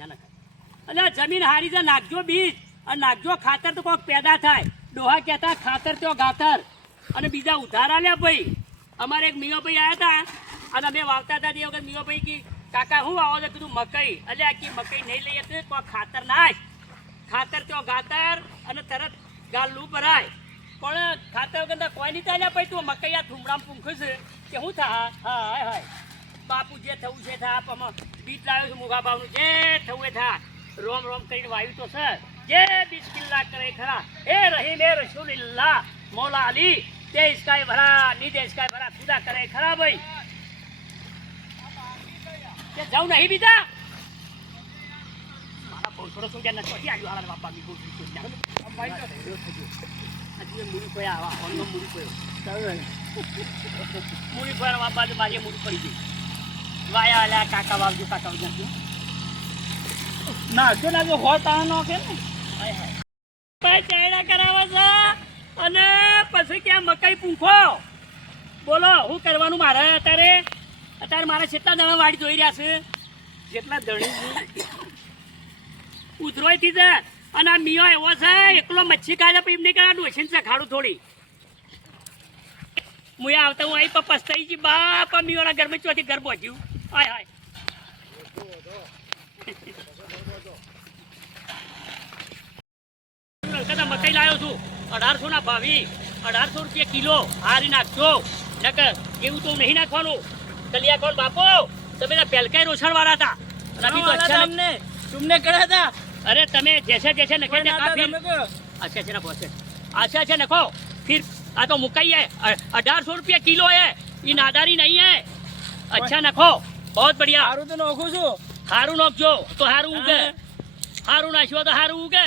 એટલે જમીન હારી છે નાખજો બીજ અને નાખજો ખાતર તો કોઈક પેદા થાય. ડોહા કહેતા ખાતર તો ગાતર અને બીજા ઉધારા લે ભાઈ. અમારે એક મિયોભાઈ આવ્યા હતા અને અમે વાવતા હતા તે વખત મિયોભાઈ કી કાકા હું વાવો છો? કીધું મકઈ. એટલે આખી મકઈ નહીં લઈએ તો કોઈ ખાતર નાખ. ખાતર તો ગાતર અને તરત ગાલું ભરાય. પણ ખાતર વગર કોઈ નહીં ચાલ્યા પછી તું મકઈ આ થુમડામાં પૂંખું છે કે શું થા? હા હાય હાય બાપુ જે થવું છે થા. બીજ લાવ્યો છું મોઘા ભાવનું, જે થવું એ થા. રોમ રોમ કરીને વાયુ તો સર જે બિસ્મિલ્લાહ કરે ખરા. એ રહીમ એ રસૂલિલ્લાહ મૌલા અલી તે ઇસકાય ભરા નીચે ઇસકાય ભરા ખુદા કરે ખરા ભાઈ. કે જાઉં નહીં બીજા મારા પોસડો શું કે નથી આવ્યું હારા બાપા મી ગોઠવી તો મૂડી પડ્યા આવા હોલમાં મૂડી પડ્યો મૂડી પડ્યા બાપા મારી મૂડી પડી ગઈ. વાયા આલ્યા કાકા વાવજો કાકા વાવજો ના કે લાગે હો તાનો કે ને હાય હાય ભાઈ ચાયડા કરાવો છો અને પછી ક્યાં મકાઈ પૂંખો. બોલો શું કરવાનું મારે અત્યારે મારે કેટલા દણા વાડી જોઈ રહ્યા છે? જેટલા દણી ઉધરોયથી છે અને આ મિયો એવો છે એકલો મચ્છી ખાય પછી એમ નહીં કરા ડોસીને ચખાડું થોડી. હું આવતા હું આવી પસ્તાઈ જી બાપા મિયોના ઘરમાં ચોથી ઘર પહોંચ્યું. હાય હાય મકાઈ લાવ્યો છું 1800 ના ભાવી 1800 રૂપિયા કિલો. હારી નાખજો નકર એવું તો નહીં નાખવાનું. કલિયા કોણ બાપો તમે પેલકાઈ રોછણ વાળા હતા. રવિ તો અચ્છા तुमने करा था. अरे तमे जैसे जैसे नखे ने कहा फिर अच्छा अच्छा ना पहुंचे अच्छा अच्छा नखो फिर आ तो मुकई है 1800 रुपया किलो है. ये नादारी नहीं है. अच्छा नखो बहुत बढ़िया. हारू तो नोखू छू. हारू नोखજો તો હારું ઉગે. હારું નાખ્યો તો હારું ઉગે.